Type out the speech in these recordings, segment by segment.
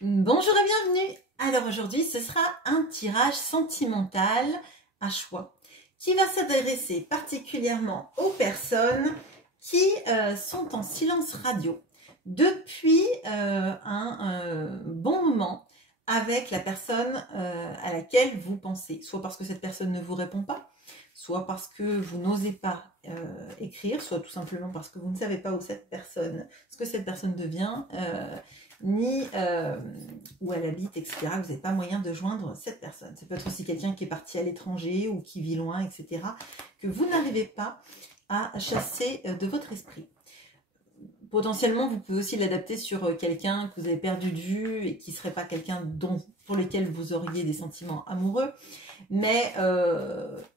Bonjour et bienvenue. Alors aujourd'hui, ce sera un tirage sentimental à choix qui va s'adresser particulièrement aux personnes qui sont en silence radio depuis un bon moment avec la personne à laquelle vous pensez, soit parce que cette personne ne vous répond pas, soit parce que vous n'osez pas écrire, soit tout simplement parce que vous ne savez pas ce que cette personne devient, ni où elle habite, etc. Vous n'avez pas moyen de joindre cette personne. Ça peut être aussi quelqu'un qui est parti à l'étranger ou qui vit loin, etc. que vous n'arrivez pas à chasser de votre esprit. Potentiellement, vous pouvez aussi l'adapter sur quelqu'un que vous avez perdu de vue et qui ne serait pas quelqu'un pour lequel vous auriez des sentiments amoureux. Mais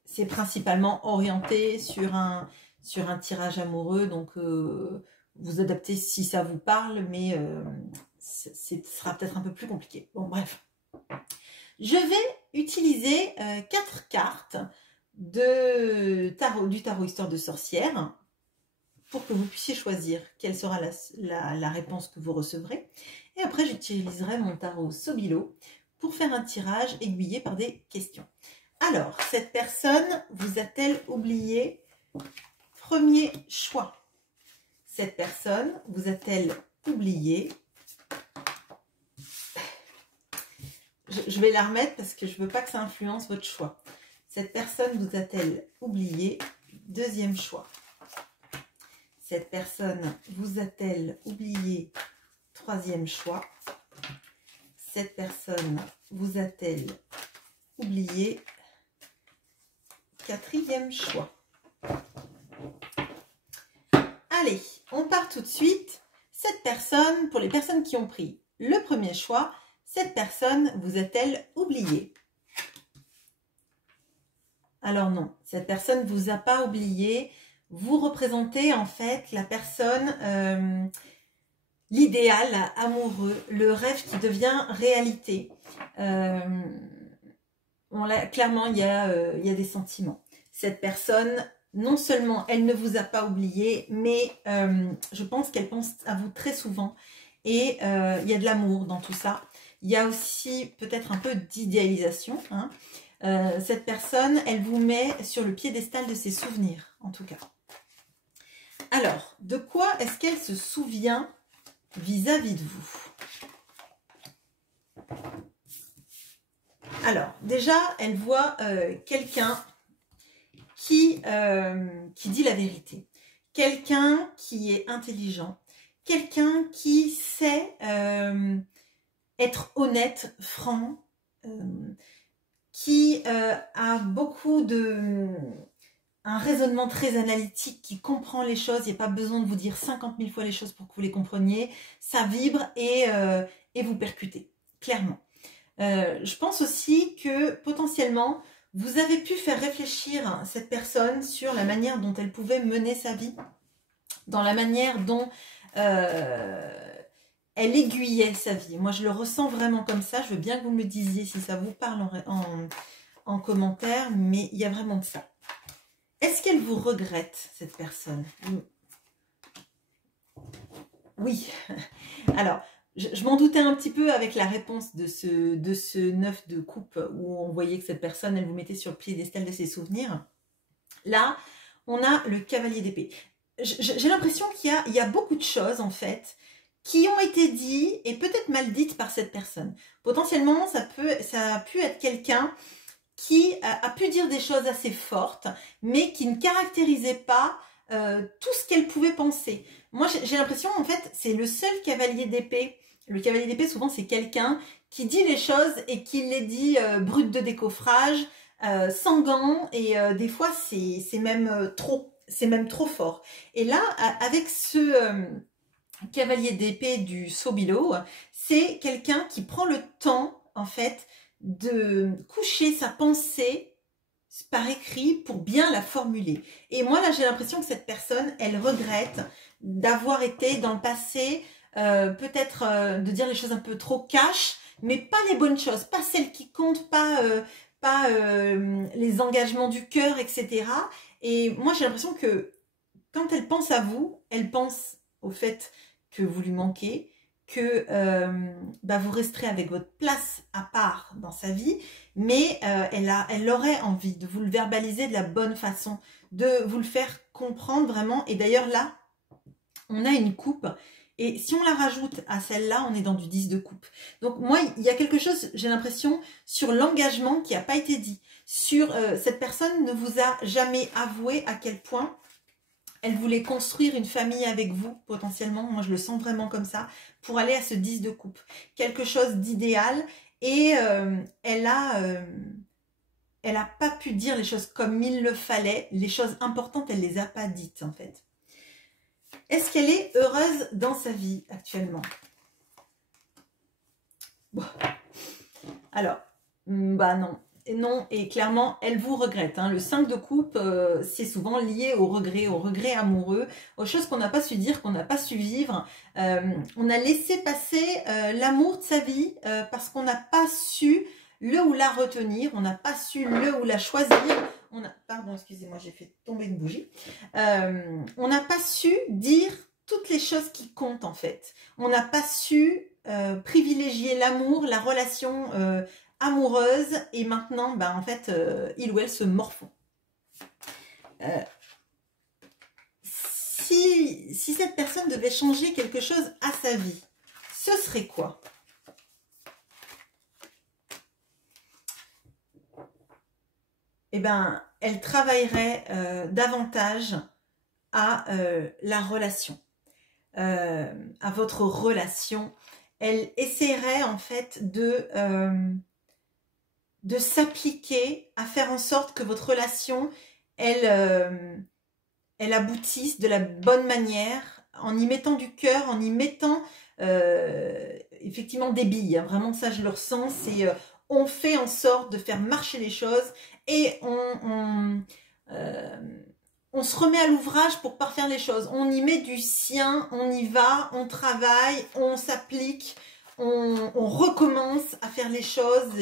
c'est principalement orienté sur un tirage amoureux. Donc, vous adaptez si ça vous parle, mais ce sera peut-être un peu plus compliqué. Bon, bref. Je vais utiliser 4 cartes du tarot Histoire de sorcière pour que vous puissiez choisir quelle sera la réponse que vous recevrez. Et après, j'utiliserai mon tarot Sobilo pour faire un tirage aiguillé par des questions. Alors, cette personne vous a-t-elle oublié? Premier choix. Cette personne vous a-t-elle oublié? Je vais la remettre parce que je ne veux pas que ça influence votre choix. Cette personne vous a-t-elle oublié? Deuxième choix. Cette personne vous a-t-elle oublié? Troisième choix. Cette personne vous a-t-elle oublié? Quatrième choix. Allez, on part tout de suite. Cette personne, pour les personnes qui ont pris le premier choix, cette personne vous a-t-elle oublié? Alors non, cette personne ne vous a pas oublié. Vous représentez en fait la personne, l'idéal amoureux, le rêve qui devient réalité. Clairement, il y a des sentiments. Cette personne, non seulement elle ne vous a pas oublié, mais je pense qu'elle pense à vous très souvent. Et il y a de l'amour dans tout ça. Il y a aussi peut-être un peu d'idéalisation. Hein. Cette personne, elle vous met sur le piédestal de ses souvenirs, en tout cas. Alors, de quoi est-ce qu'elle se souvient vis-à-vis de vous? Alors, déjà, elle voit quelqu'un qui dit la vérité. Quelqu'un qui est intelligent. Quelqu'un qui sait être honnête, franc. Qui a beaucoup un raisonnement très analytique, qui comprend les choses. Il n'y a pas besoin de vous dire 50 000 fois les choses pour que vous les compreniez. Ça vibre et vous percutez, clairement. Je pense aussi que potentiellement, vous avez pu faire réfléchir cette personne sur la manière dont elle pouvait mener sa vie, dans la manière dont elle aiguillait sa vie. Moi, je le ressens vraiment comme ça. Je veux bien que vous me disiez si ça vous parle en commentaire, mais il y a vraiment de ça. Est-ce qu'elle vous regrette, cette personne? Oui. Alors, je m'en doutais un petit peu avec la réponse de ce 9 de coupe où on voyait que cette personne, elle vous mettait sur le piédestal de ses souvenirs. Là, on a le cavalier d'épée. J'ai l'impression qu'il y a beaucoup de choses, en fait, qui ont été dites et peut-être mal dites par cette personne. Potentiellement, ça a pu être quelqu'un qui a pu dire des choses assez fortes, mais qui ne caractérisait pas tout ce qu'elle pouvait penser. Moi, j'ai l'impression, en fait, c'est le seul cavalier d'épée. Le cavalier d'épée, souvent, c'est quelqu'un qui dit les choses et qui les dit brut de décoffrage, sans gants, et des fois, c'est même trop fort. Et là, avec ce cavalier d'épée du Sobilo, c'est quelqu'un qui prend le temps, en fait, de coucher sa pensée par écrit pour bien la formuler. Et moi, là, j'ai l'impression que cette personne, elle regrette d'avoir été dans le passé, peut-être de dire les choses un peu trop cash, mais pas les bonnes choses, pas celles qui comptent, pas les engagements du cœur, etc. Et moi, j'ai l'impression que quand elle pense à vous, elle pense au fait que vous lui manquez, que vous resterez avec votre place à part dans sa vie, mais elle aurait envie de vous le verbaliser de la bonne façon, de vous le faire comprendre vraiment. Et d'ailleurs là, on a une coupe, et si on la rajoute à celle-là, on est dans du 10 de coupe. Donc moi, il y a quelque chose, j'ai l'impression, sur l'engagement qui n'a pas été dit. Sur cette personne ne vous a jamais avoué à quel point elle voulait construire une famille avec vous, potentiellement. Moi, je le sens vraiment comme ça, pour aller à ce 10 de coupe. Quelque chose d'idéal. Et elle a pas pu dire les choses comme il le fallait. Les choses importantes, elle les a pas dites, en fait. Est-ce qu'elle est heureuse dans sa vie actuellement? Bon. Alors, non. Non, et clairement, elle vous regrette. Hein. Le 5 de coupe, c'est souvent lié au regret amoureux, aux choses qu'on n'a pas su dire, qu'on n'a pas su vivre. On a laissé passer l'amour de sa vie parce qu'on n'a pas su le ou la retenir, on n'a pas su le ou la choisir. Pardon, excusez-moi, j'ai fait tomber une bougie. On n'a pas su dire toutes les choses qui comptent en fait. On n'a pas su privilégier l'amour, la relation amoureuse, et maintenant, en fait, il ou elle se morfond. Si cette personne devait changer quelque chose à sa vie, ce serait quoi? Eh bien, elle travaillerait davantage à la relation, à votre relation. Elle essaierait en fait de s'appliquer à faire en sorte que votre relation, elle aboutisse de la bonne manière, en y mettant du cœur, en y mettant effectivement des billes. Hein. Vraiment, ça, je le ressens, c'est on fait en sorte de faire marcher les choses et on se remet à l'ouvrage pour parfaire les choses. On y met du sien, on y va, on travaille, on s'applique, on recommence à faire les choses.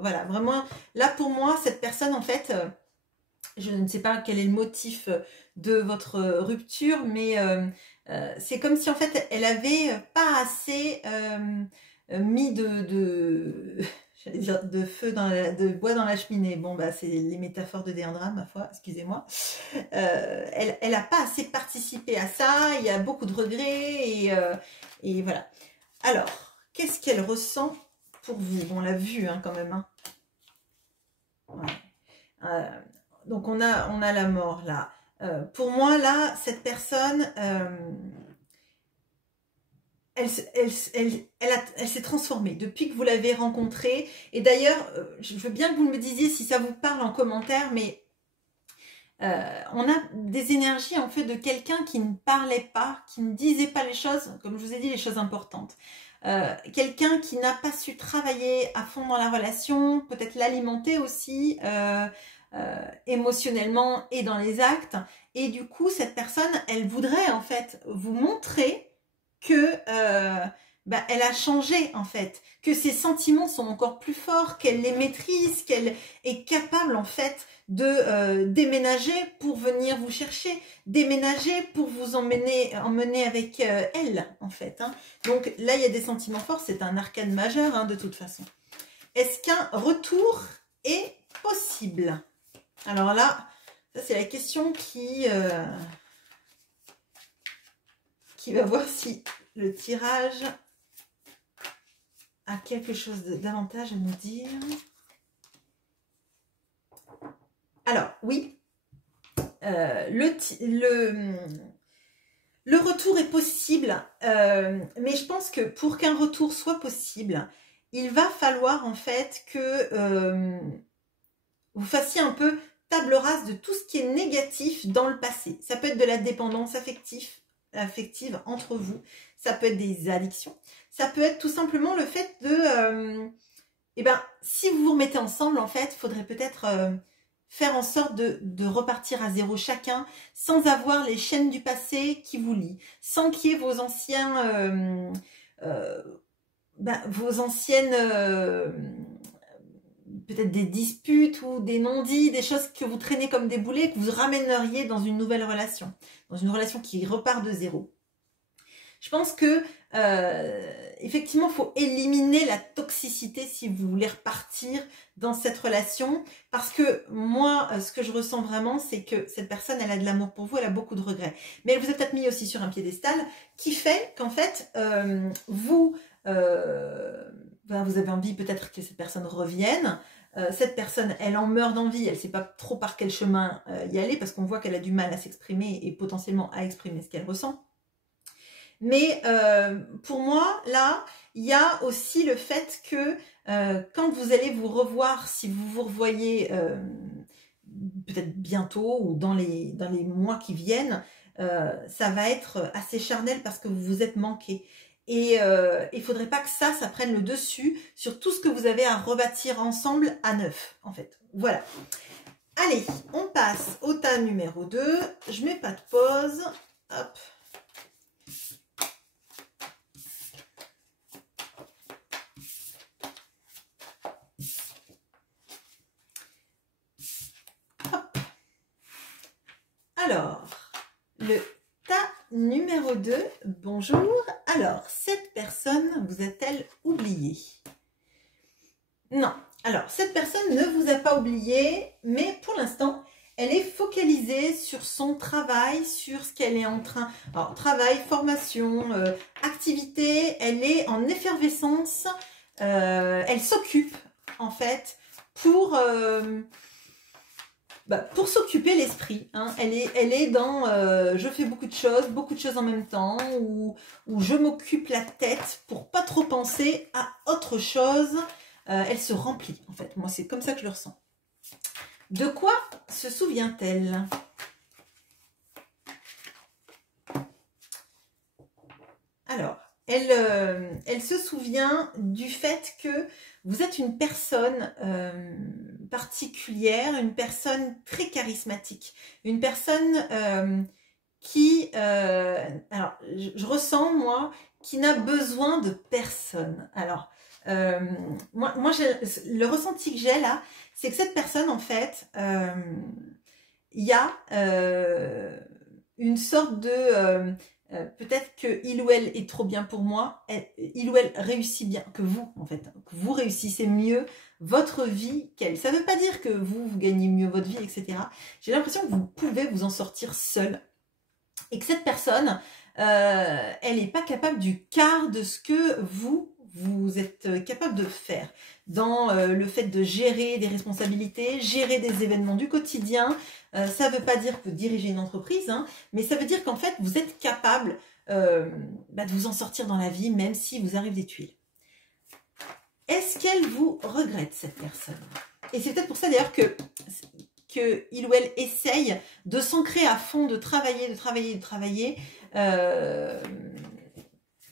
Voilà, vraiment, là pour moi, cette personne, en fait, je ne sais pas quel est le motif de votre rupture, mais c'est comme si, en fait, elle avait pas assez mis j'allais dire de feu de bois dans la cheminée. Bon, c'est les métaphores de Déandra, ma foi, excusez-moi. Elle n'a pas assez participé à ça, il y a beaucoup de regrets, et voilà. Alors, qu'est-ce qu'elle ressent pour vous? Bon, on l'a vu quand même. Hein. Ouais. Donc, on a la mort, là. Pour moi, là, cette personne... Elle s'est transformée depuis que vous l'avez rencontrée. Et d'ailleurs, je veux bien que vous me disiez si ça vous parle en commentaire, mais on a des énergies en fait de quelqu'un qui ne parlait pas, qui ne disait pas les choses, comme je vous ai dit, les choses importantes. Quelqu'un qui n'a pas su travailler à fond dans la relation, peut-être l'alimenter aussi émotionnellement et dans les actes. Et du coup, cette personne, elle voudrait en fait vous montrer que elle a changé en fait, que ses sentiments sont encore plus forts, qu'elle les maîtrise, qu'elle est capable en fait de déménager pour venir vous chercher, déménager pour vous emmener avec elle en fait. Hein. Donc là il y a des sentiments forts, c'est un arcane majeur de toute façon. Est-ce qu'un retour est possible? Alors là, ça c'est la question qui va voir si le tirage a quelque chose davantage à nous dire. Alors, oui, le retour est possible, mais je pense que pour qu'un retour soit possible, il va falloir en fait que vous fassiez un peu table rase de tout ce qui est négatif dans le passé. Ça peut être de la dépendance affective entre vous, ça peut être des addictions, ça peut être tout simplement le fait de si vous vous remettez ensemble en fait, il faudrait peut-être faire en sorte de repartir à zéro chacun, sans avoir les chaînes du passé qui vous lient, sans qu'il y ait vos anciens vos anciennes peut-être des disputes ou des non-dits, des choses que vous traînez comme des boulets, que vous ramèneriez dans une nouvelle relation, dans une relation qui repart de zéro. Je pense que effectivement, il faut éliminer la toxicité si vous voulez repartir dans cette relation. Parce que moi, ce que je ressens vraiment, c'est que cette personne, elle a de l'amour pour vous, elle a beaucoup de regrets. Mais elle vous a peut-être mis aussi sur un piédestal qui fait qu'en fait, vous avez envie peut-être que cette personne revienne. Cette personne, elle en meurt d'envie, elle ne sait pas trop par quel chemin y aller parce qu'on voit qu'elle a du mal à s'exprimer et potentiellement à exprimer ce qu'elle ressent. Mais pour moi, là, il y a aussi le fait que quand vous allez vous revoir, si vous vous revoyez peut-être bientôt ou dans les mois qui viennent, ça va être assez charnel parce que vous vous êtes manqué. Et il faudrait pas que ça prenne le dessus sur tout ce que vous avez à rebâtir ensemble à neuf, en fait. Voilà. Allez, on passe au tas numéro 2. Je mets pas de pause. Hop. Hop. Alors, le tas numéro 2, bonjour. Alors, cette personne vous a-t-elle oublié? Non. Alors, cette personne ne vous a pas oublié, mais pour l'instant, elle est focalisée sur son travail, sur ce qu'elle est en train... Alors, travail, formation, activité, elle est en effervescence, elle s'occupe, en fait, pour s'occuper l'esprit, hein. Elle est dans je fais beaucoup de choses en même temps, ou je m'occupe la tête pour pas trop penser à autre chose. Elle se remplit, en fait. Moi, c'est comme ça que je le ressens. De quoi se souvient-elle? Alors, elle se souvient du fait que vous êtes une personne particulière, une personne très charismatique, une personne qui, alors, je ressens, moi, qui n'a besoin de personne. Alors, moi le ressenti que j'ai là, c'est que cette personne, en fait, il y a une sorte de... peut-être que il ou elle est trop bien pour moi, il ou elle réussit bien, que vous, en fait, que vous réussissez mieux votre vie qu'elle. Ça ne veut pas dire que vous gagnez mieux votre vie, etc. J'ai l'impression que vous pouvez vous en sortir seul. Et que cette personne, elle n'est pas capable du quart de ce que vous êtes capable de faire dans le fait de gérer des responsabilités, gérer des événements du quotidien. Ça ne veut pas dire que diriger une entreprise, hein, mais ça veut dire qu'en fait, vous êtes capable de vous en sortir dans la vie, même si vous arrivez des tuiles. Est-ce qu'elle vous regrette, cette personne? Et c'est peut-être pour ça d'ailleurs que il ou elle essaye de s'ancrer à fond, de travailler,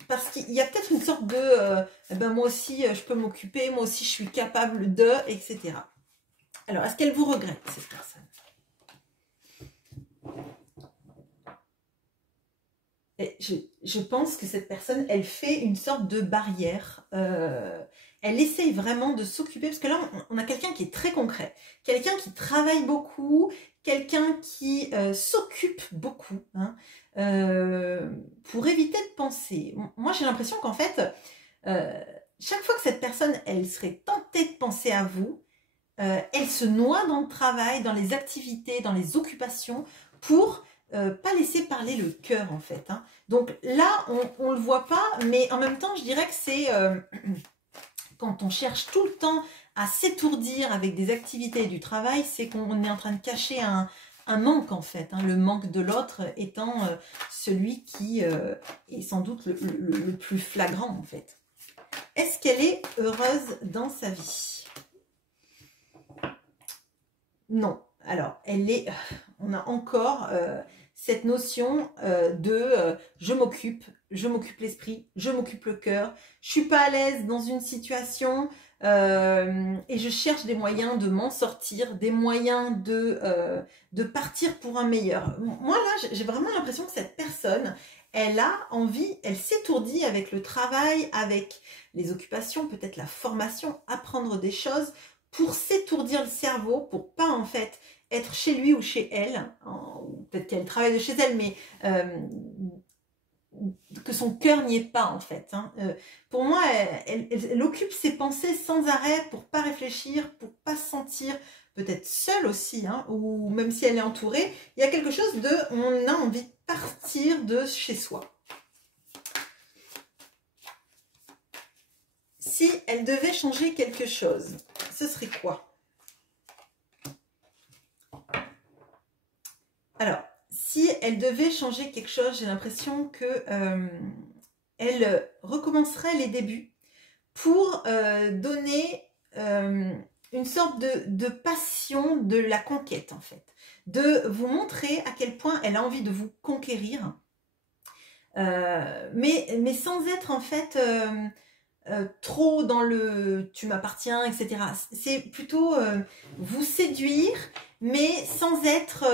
parce qu'il y a peut-être une sorte de moi aussi je peux m'occuper, moi aussi je suis capable de, etc. Alors, est-ce qu'elle vous regrette, cette personne? Et je pense que cette personne, elle fait une sorte de barrière. Elle essaye vraiment de s'occuper, parce que là, on a quelqu'un qui est très concret, quelqu'un qui travaille beaucoup, quelqu'un qui s'occupe beaucoup, hein, pour éviter de penser. Moi, j'ai l'impression qu'en fait, chaque fois que cette personne, elle serait tentée de penser à vous, elle se noie dans le travail, dans les activités, dans les occupations, pour pas laisser parler le cœur, en fait, hein. Donc là, on le voit pas, mais en même temps, je dirais que c'est quand on cherche tout le temps à s'étourdir avec des activités et du travail, c'est qu'on est en train de cacher un manque, en fait, hein, le manque de l'autre étant celui qui est sans doute le plus flagrant, en fait. Est-ce qu'elle est heureuse dans sa vie? Non. Alors, on a encore cette notion de je m'occupe l'esprit, je m'occupe le cœur, je suis pas à l'aise dans une situation et je cherche des moyens de m'en sortir, des moyens de partir pour un meilleur. Moi là, j'ai vraiment l'impression que cette personne, elle a envie, elle s'étourdit avec le travail, avec les occupations, peut-être la formation, apprendre des choses, pour s'étourdir le cerveau, pour pas en fait être chez lui ou chez elle, peut-être qu'elle travaille de chez elle, mais que son cœur n'y est pas en fait. Hein. Pour moi, elle occupe ses pensées sans arrêt pour pas réfléchir, pour pas se sentir peut-être seule aussi, hein, ou même si elle est entourée, il y a quelque chose de, on a envie de partir de chez soi. Si elle devait changer quelque chose, ce serait quoi? Alors, si elle devait changer quelque chose, j'ai l'impression que elle recommencerait les débuts pour donner une sorte de passion de la conquête, en fait. De vous montrer à quel point elle a envie de vous conquérir, mais sans être, en fait, trop dans le « tu m'appartiens », etc. C'est plutôt vous séduire, mais sans être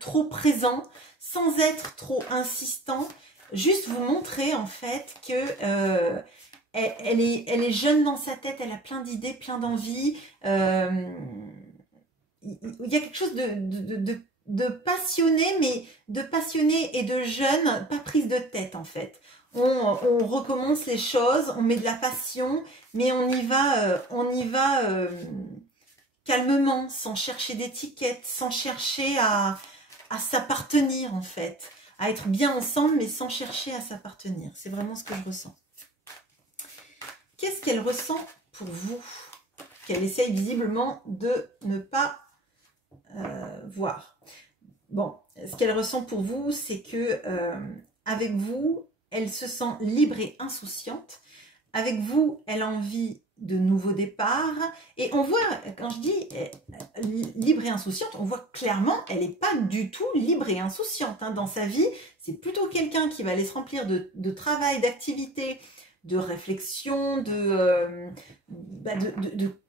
trop présent, sans être trop insistant, juste vous montrer, en fait, que... elle est jeune dans sa tête, elle a plein d'idées, plein d'envies. Il y a quelque chose de passionné, mais de passionné et de jeune, pas prise de tête en fait. On recommence les choses, on met de la passion, mais on y va calmement, sans chercher d'étiquette, sans chercher à s'appartenir en fait. À être bien ensemble, mais sans chercher à s'appartenir. C'est vraiment ce que je ressens. Qu'est-ce qu'elle ressent pour vous? Qu'elle essaye visiblement de ne pas voir. Bon, ce qu'elle ressent pour vous, c'est que avec vous, elle se sent libre et insouciante. Avec vous, elle a envie de nouveaux départs. Et on voit, quand je dis libre et insouciante, on voit clairement, elle n'est pas du tout libre et insouciante. Hein. Dans sa vie, c'est plutôt quelqu'un qui va aller se remplir de travail, d'activités, de réflexion, de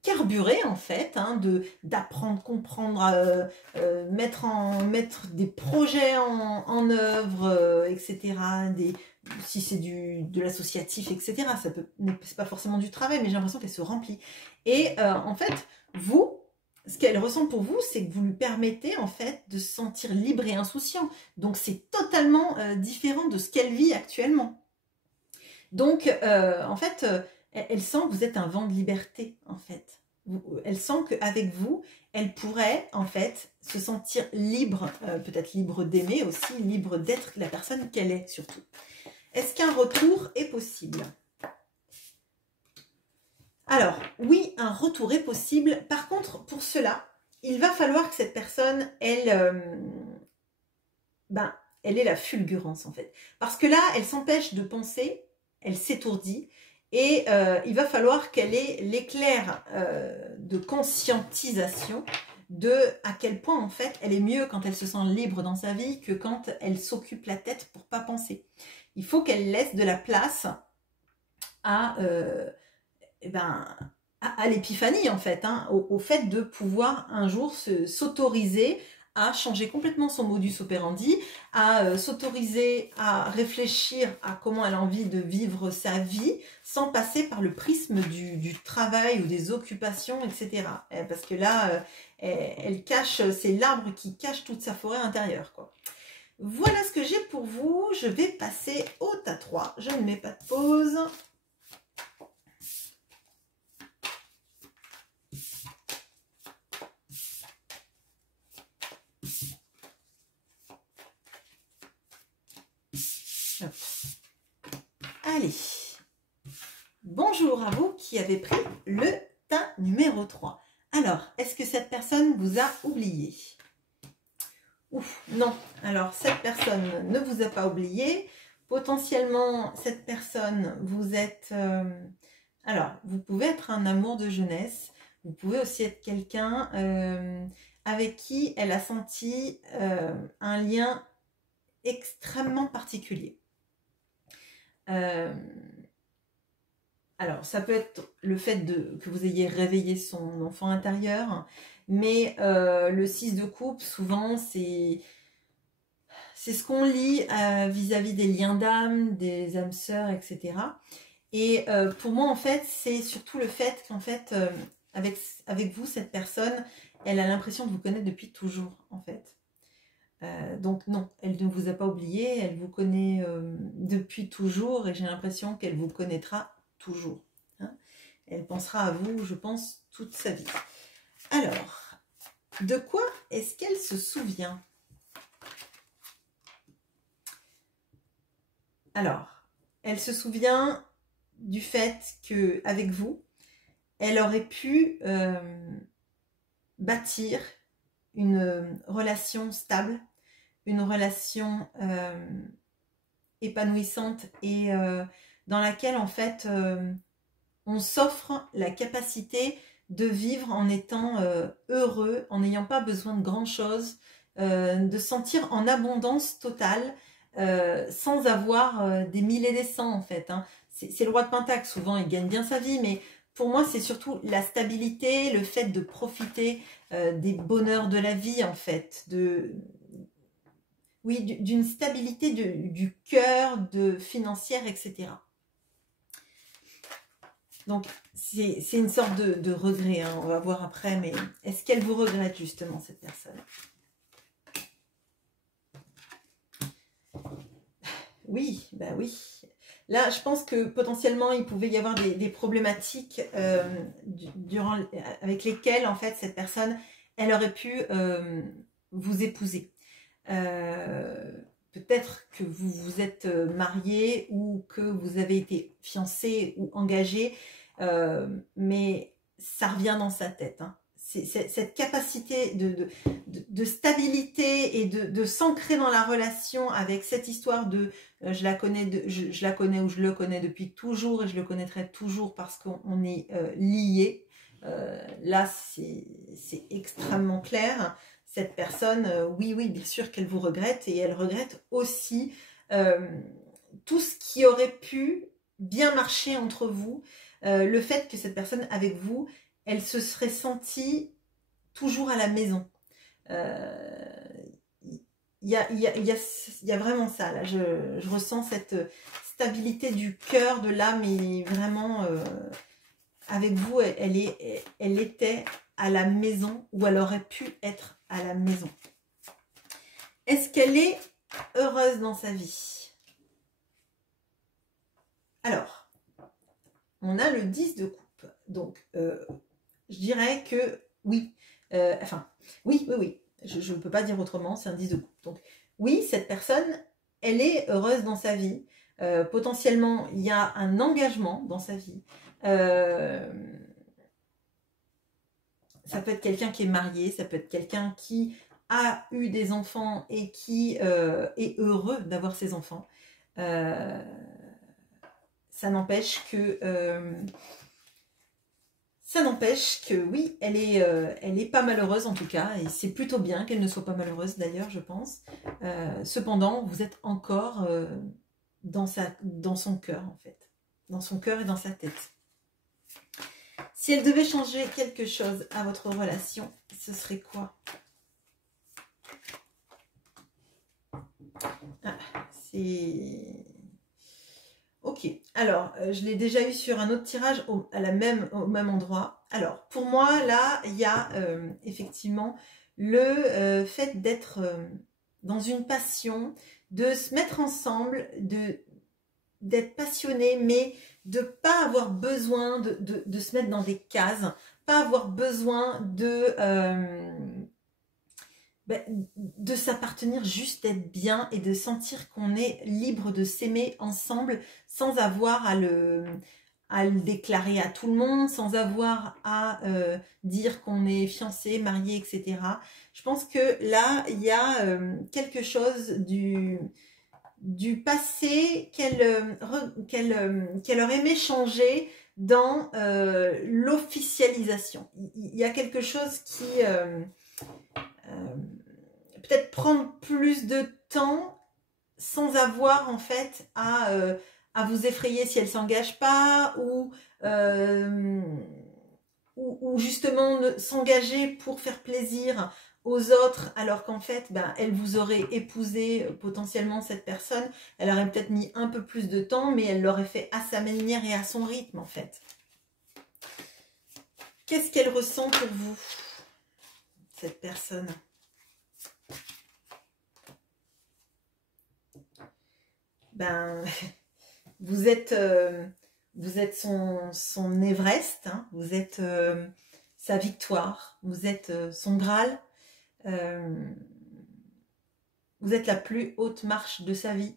carburer en fait, hein, d'apprendre, comprendre, mettre des projets en œuvre, etc. Si c'est de l'associatif, etc. C'est pas forcément du travail, mais j'ai l'impression qu'elle se remplit. Et en fait, vous, ce qu'elle ressent pour vous, c'est que vous lui permettez en fait de se sentir libre et insouciant. Donc c'est totalement différent de ce qu'elle vit actuellement. Donc, en fait, elle sent que vous êtes un vent de liberté, en fait. Elle sent qu'avec vous, elle pourrait, en fait, se sentir libre, peut-être libre d'aimer aussi, libre d'être la personne qu'elle est, surtout. Est-ce qu'un retour est possible? Alors, oui, un retour est possible. Par contre, pour cela, il va falloir que cette personne, elle ait la fulgurance, en fait. Parce que là, elle s'empêche de penser, elle s'étourdit et il va falloir qu'elle ait l'éclair de conscientisation de à quel point en fait elle est mieux quand elle se sent libre dans sa vie que quand elle s'occupe la tête pour pas penser. Il faut qu'elle laisse de la place à l'épiphanie en fait, hein, au fait de pouvoir un jour s'autoriser à changer complètement son modus operandi, à s'autoriser à réfléchir à comment elle a envie de vivre sa vie sans passer par le prisme du travail ou des occupations, etc. Parce que là, elle cache, c'est l'arbre qui cache toute sa forêt intérieure, quoi. Voilà ce que j'ai pour vous. Je vais passer au tas 3. Je ne mets pas de pause. Hop. Allez, bonjour à vous qui avez pris le tas numéro 3. Alors, est-ce que cette personne vous a oublié? Ouf, non. Alors, cette personne ne vous a pas oublié. Potentiellement, cette personne, vous êtes... alors, vous pouvez être un amour de jeunesse. Vous pouvez aussi être quelqu'un avec qui elle a senti un lien extrêmement particulier. Alors, ça peut être le fait que vous ayez réveillé son enfant intérieur, mais le 6 de coupe, souvent, c'est ce qu'on lit vis-à-vis des liens d'âme, des âmes sœurs, etc. Et pour moi, en fait, c'est surtout le fait qu'en fait, avec vous, cette personne, elle a l'impression de vous connaître depuis toujours, en fait. Donc non, elle ne vous a pas oublié, elle vous connaît depuis toujours et j'ai l'impression qu'elle vous connaîtra toujours. Hein. Elle pensera à vous, je pense, toute sa vie. Alors, de quoi est-ce qu'elle se souvient? Alors, elle se souvient du fait qu'avec vous, elle aurait pu bâtir une relation stable, une relation épanouissante et dans laquelle en fait on s'offre la capacité de vivre en étant heureux, en n'ayant pas besoin de grand chose, de sentir en abondance totale sans avoir des mille et des cents en fait. Hein. C'est le roi de Pentacle, souvent il gagne bien sa vie, mais pour moi c'est surtout la stabilité, le fait de profiter des bonheurs de la vie en fait, oui, d'une stabilité du cœur, financière, etc. Donc, c'est une sorte de regret, hein, on va voir après, mais est-ce qu'elle vous regrette justement, cette personne? Oui, bah oui. Là, je pense que potentiellement, il pouvait y avoir des problématiques avec lesquelles, en fait, cette personne, elle aurait pu vous épouser. Peut-être que vous vous êtes marié ou que vous avez été fiancé ou engagé, mais ça revient dans sa tête. Hein. Cette capacité de stabilité et de s'ancrer dans la relation avec cette histoire de je la connais ou je le connais depuis toujours et je le connaîtrai toujours parce qu'on est liés. Là, c'est extrêmement clair. Cette personne, oui, bien sûr qu'elle vous regrette et elle regrette aussi tout ce qui aurait pu bien marcher entre vous. Le fait que cette personne avec vous, elle se serait sentie toujours à la maison. Il y a vraiment ça, là. Je ressens cette stabilité du cœur, de l'âme et vraiment, avec vous, elle était à la maison ou elle aurait pu être à la maison. Est-ce qu'elle est heureuse dans sa vie? Alors, on a le 10 de coupe. Donc, je dirais que oui. Oui. Je ne peux pas dire autrement, c'est un 10 de coupe. Donc, oui, cette personne, elle est heureuse dans sa vie. Potentiellement, il y a un engagement dans sa vie. Ça peut être quelqu'un qui est marié, ça peut être quelqu'un qui a eu des enfants et qui est heureux d'avoir ses enfants. Ça n'empêche que oui, elle est pas malheureuse en tout cas, et c'est plutôt bien qu'elle ne soit pas malheureuse d'ailleurs, je pense. Cependant, vous êtes encore dans son cœur en fait, dans son cœur et dans sa tête. Si elle devait changer quelque chose à votre relation, ce serait quoi? C'est... Ok, alors, je l'ai déjà eu sur un autre tirage au même endroit. Alors, pour moi, là, il y a effectivement le fait d'être dans une passion, de se mettre ensemble, d'être passionné, mais de pas avoir besoin de se mettre dans des cases, pas avoir besoin de s'appartenir, juste d'être bien et de sentir qu'on est libre de s'aimer ensemble sans avoir à le déclarer à tout le monde, sans avoir à dire qu'on est fiancé, marié, etc. Je pense que là, il y a quelque chose du passé qu'elle aurait aimé changer dans l'officialisation. Il y a quelque chose qui peut-être prendre plus de temps sans avoir en fait à vous effrayer si elle s'engage pas ou justement s'engager pour faire plaisir aux autres alors qu'en fait elle vous aurait épousé potentiellement cette personne, elle aurait peut-être mis un peu plus de temps mais elle l'aurait fait à sa manière et à son rythme en fait. Qu'est-ce qu'elle ressent pour vous, cette personne? ben, vous êtes son Everest, hein, vous êtes sa victoire, vous êtes son Graal, vous êtes la plus haute marche de sa vie.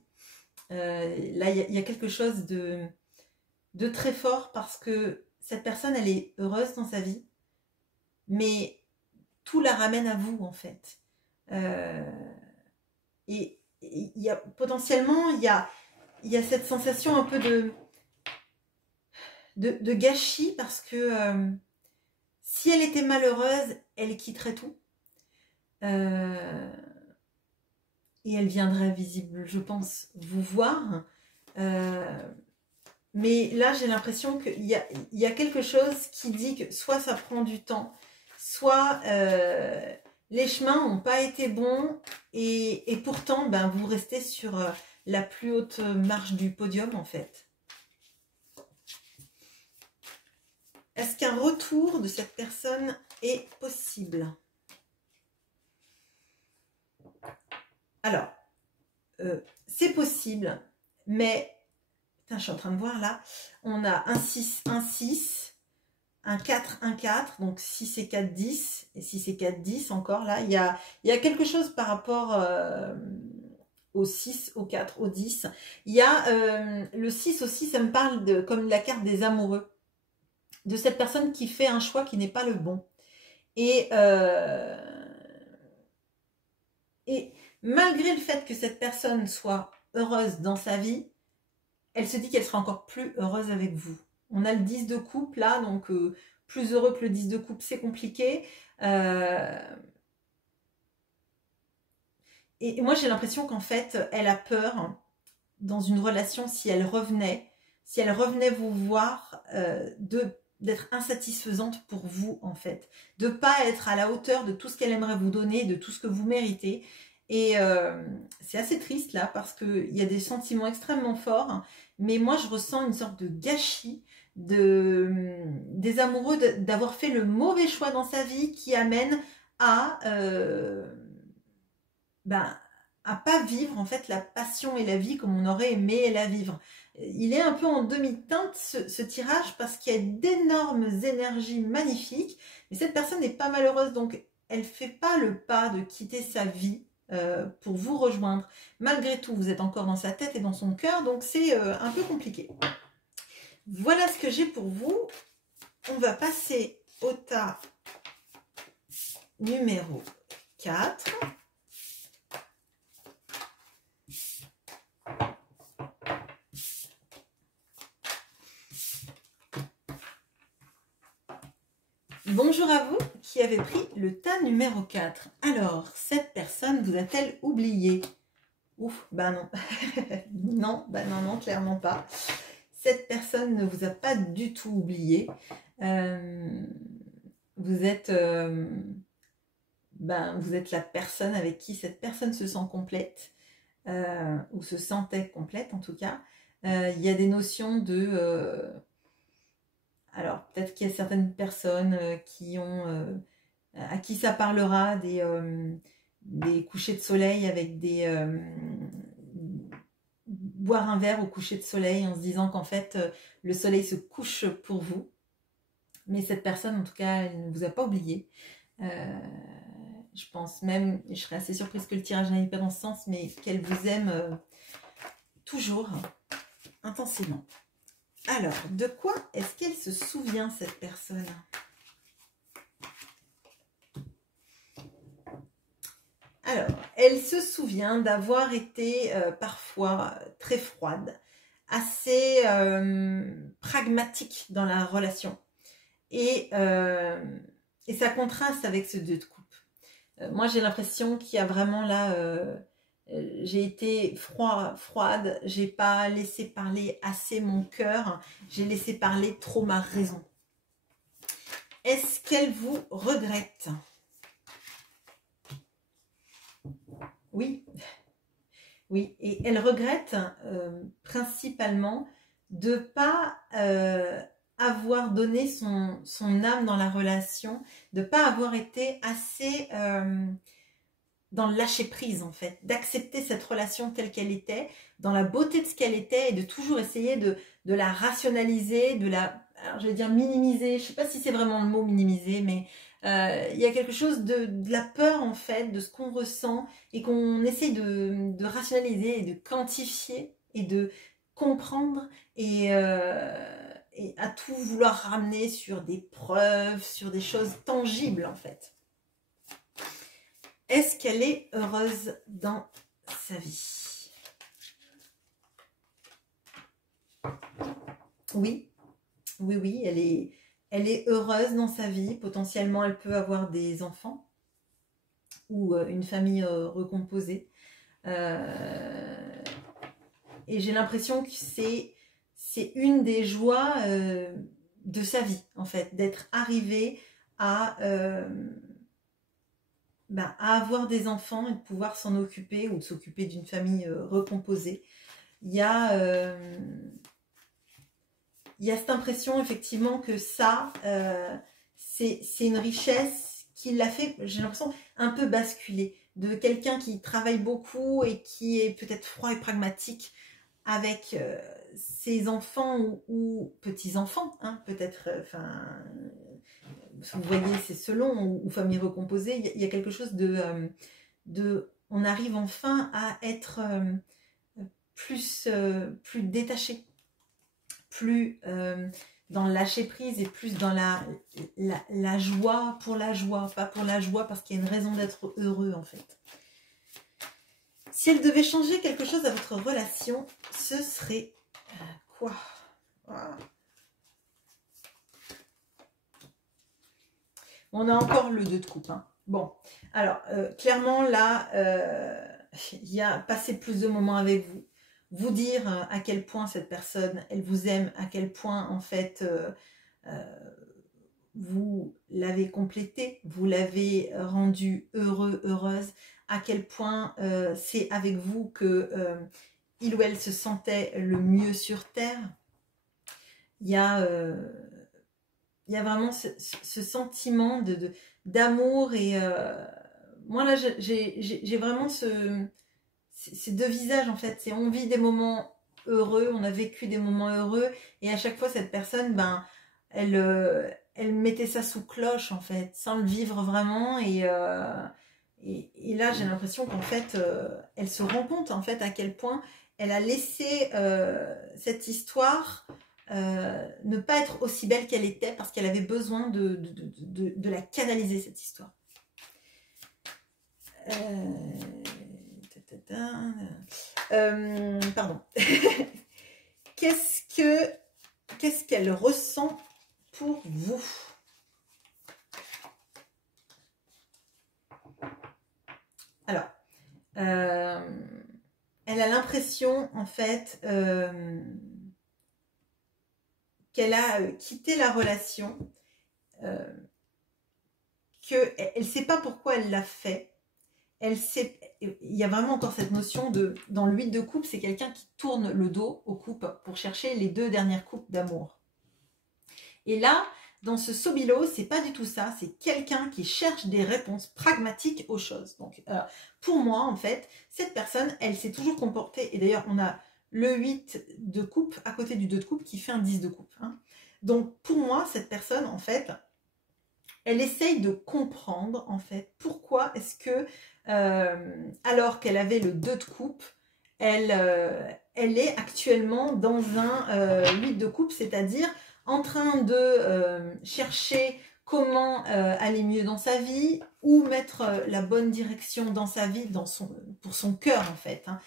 Là, il y a quelque chose de très fort parce que cette personne, elle est heureuse dans sa vie, mais tout la ramène à vous, en fait. Et il y a potentiellement, il y a cette sensation un peu de gâchis parce que si elle était malheureuse, elle quitterait tout. Et elle viendrait visible, je pense, vous voir. Mais là, j'ai l'impression qu'il y a quelque chose qui dit que soit ça prend du temps, soit les chemins n'ont pas été bons et pourtant, ben, vous restez sur la plus haute marche du podium, en fait. Est-ce qu'un retour de cette personne est possible? Alors, c'est possible, mais putain, je suis en train de voir là, on a un 6, un 6, un 4, un 4, donc 6 et 4, 10, et 6 et 4, 10 encore là. Il y a quelque chose par rapport au 6, au 4, au 10. Il y a le 6 aussi, ça me parle de comme la carte des amoureux, de cette personne qui fait un choix qui n'est pas le bon. Et malgré le fait que cette personne soit heureuse dans sa vie, elle se dit qu'elle sera encore plus heureuse avec vous. On a le 10 de coupe là, donc plus heureux que le 10 de coupe, c'est compliqué. Et moi, j'ai l'impression qu'en fait, elle a peur dans une relation si elle revenait vous voir, d'être insatisfaisante pour vous, en fait. De ne pas être à la hauteur de tout ce qu'elle aimerait vous donner, de tout ce que vous méritez. Et c'est assez triste là, parce qu'il y a des sentiments extrêmement forts. Mais moi, je ressens une sorte de gâchis des amoureux d'avoir fait le mauvais choix dans sa vie qui amène à à pas vivre en fait la passion et la vie comme on aurait aimé la vivre. Il est un peu en demi-teinte ce tirage parce qu'il y a d'énormes énergies magnifiques, mais cette personne n'est pas malheureuse, donc elle fait pas le pas de quitter sa vie pour vous rejoindre. Malgré tout, vous êtes encore dans sa tête et dans son cœur, donc c'est un peu compliqué. Voilà ce que j'ai pour vous. On va passer au tas numéro 4. Bonjour à vous qui avez pris le tas numéro 4. Alors, cette personne vous a-t-elle oublié? Ouf, bah non. Non, bah non, non, clairement pas. Cette personne ne vous a pas du tout oublié. Vous êtes la personne avec qui cette personne se sent complète, ou se sentait complète en tout cas. Il y a des notions de... alors, peut-être qu'il y a certaines personnes à qui ça parlera des couchers de soleil avec boire un verre au coucher de soleil en se disant qu'en fait, le soleil se couche pour vous. Mais cette personne, en tout cas, elle ne vous a pas oublié. Je pense même, et je serais assez surprise que le tirage n'aille pas dans ce sens, mais qu'elle vous aime toujours, intensément. Alors, de quoi est-ce qu'elle se souvient, cette personne? Alors, elle se souvient d'avoir été parfois très froide, assez pragmatique dans la relation. Et ça contraste avec ce 2 de coupe. Moi, j'ai l'impression qu'il y a vraiment là... j'ai été froide, j'ai pas laissé parler assez mon cœur, j'ai laissé parler trop ma raison. Est-ce qu'elle vous regrette? Oui, oui, et elle regrette principalement de pas avoir donné son âme dans la relation, de pas avoir été assez dans le lâcher prise en fait, d'accepter cette relation telle qu'elle était, dans la beauté de ce qu'elle était et de toujours essayer de la rationaliser, de la, alors je vais dire minimiser, je sais pas si c'est vraiment le mot minimiser, mais il y a quelque chose de la peur en fait, de ce qu'on ressent et qu'on essaye de rationaliser et de quantifier et de comprendre et à tout vouloir ramener sur des preuves, sur des choses tangibles en fait. Est-ce qu'elle est heureuse dans sa vie? Oui, oui, oui, elle est heureuse dans sa vie. Potentiellement, elle peut avoir des enfants ou une famille recomposée. Et j'ai l'impression que c'est une des joies de sa vie, en fait, d'être arrivée à avoir des enfants et de pouvoir s'en occuper ou de s'occuper d'une famille recomposée. Il y a cette impression effectivement que ça, c'est une richesse qui l'a fait, j'ai l'impression, un peu basculer. De quelqu'un qui travaille beaucoup et qui est peut-être froid et pragmatique avec ses enfants ou petits-enfants, hein, peut-être, vous voyez, c'est selon, ou famille recomposée, il y a quelque chose on arrive enfin à être plus détaché, plus dans le lâcher prise et plus dans la joie pour la joie, pas pour la joie parce qu'il y a une raison d'être heureux en fait. Si elle devait changer quelque chose à votre relation, ce serait quoi? Voilà. On a encore le 2 de coupe. Hein. Bon, alors, clairement, là, il y a passé plus de moments avec vous. Vous dire à quel point cette personne, elle vous aime, à quel point, en fait, vous l'avez complété, vous l'avez rendu heureux, heureuse, à quel point c'est avec vous que il ou elle se sentait le mieux sur Terre. Il y a vraiment ce sentiment d'amour et moi là j'ai vraiment ces deux visages en fait. On vit des moments heureux, on a vécu des moments heureux et à chaque fois cette personne, elle mettait ça sous cloche en fait, sans le vivre vraiment et là j'ai l'impression qu'en fait elle se rend compte en fait à quel point elle a laissé cette histoire ne pas être aussi belle qu'elle était parce qu'elle avait besoin de la canaliser cette histoire. Pardon. Qu'est-ce qu'elle ressent pour vous? Alors, elle a l'impression en fait qu'elle a quitté la relation, qu'elle ne sait pas pourquoi elle l'a fait. Elle sait, il y a vraiment encore cette notion dans le 8 de coupe, c'est quelqu'un qui tourne le dos aux coupes pour chercher les 2 dernières coupes d'amour. Et là, dans ce Sobilo, c'est pas du tout ça, c'est quelqu'un qui cherche des réponses pragmatiques aux choses. Donc, pour moi, en fait, cette personne, elle s'est toujours comportée, et d'ailleurs, on a le 8 de coupe à côté du 2 de coupe qui fait un 10 de coupe. Hein. Donc, pour moi, cette personne, en fait, elle essaye de comprendre, en fait, pourquoi est-ce que, alors qu'elle avait le 2 de coupe, elle est actuellement dans un 8 de coupe, c'est-à-dire en train de chercher comment aller mieux dans sa vie ou mettre la bonne direction dans sa vie, pour son cœur en fait. Hein.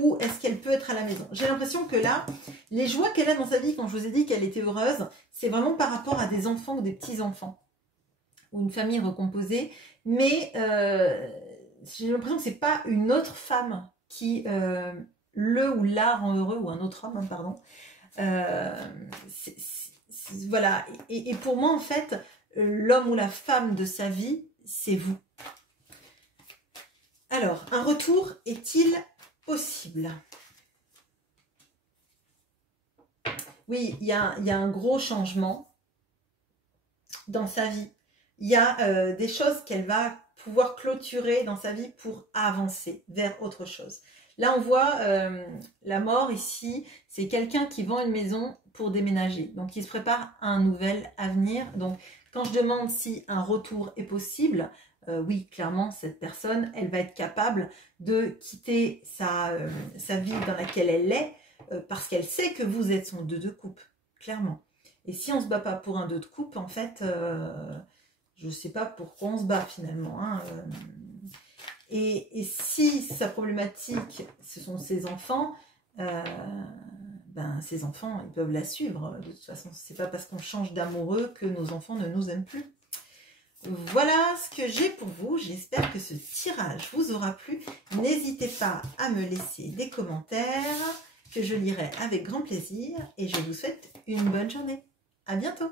Où est-ce qu'elle peut être à la maison? J'ai l'impression que là, les joies qu'elle a dans sa vie, quand je vous ai dit qu'elle était heureuse, c'est vraiment par rapport à des enfants ou des petits-enfants ou une famille recomposée. Mais j'ai l'impression que c'est pas une autre femme qui le ou la rend heureux, ou un autre homme, hein, pardon. Voilà, et pour moi en fait l'homme ou la femme de sa vie c'est vous. Alors un retour est-il possible? Oui, il y a un gros changement dans sa vie il y a des choses qu'elle va pouvoir clôturer dans sa vie pour avancer vers autre chose. Là, on voit la mort ici, c'est quelqu'un qui vend une maison pour déménager. Donc, il se prépare à un nouvel avenir. Donc, quand je demande si un retour est possible, oui, clairement, cette personne, elle va être capable de quitter sa vie dans laquelle elle est parce qu'elle sait que vous êtes son 2 de coupe, clairement. Et si on ne se bat pas pour un 2 de coupe, en fait, je ne sais pas pourquoi on se bat finalement. Hein, et si sa problématique, ce sont ses enfants, ben, ces enfants, ils peuvent la suivre. De toute façon, c'est pas parce qu'on change d'amoureux que nos enfants ne nous aiment plus. Voilà ce que j'ai pour vous. J'espère que ce tirage vous aura plu. N'hésitez pas à me laisser des commentaires que je lirai avec grand plaisir. Et je vous souhaite une bonne journée. À bientôt.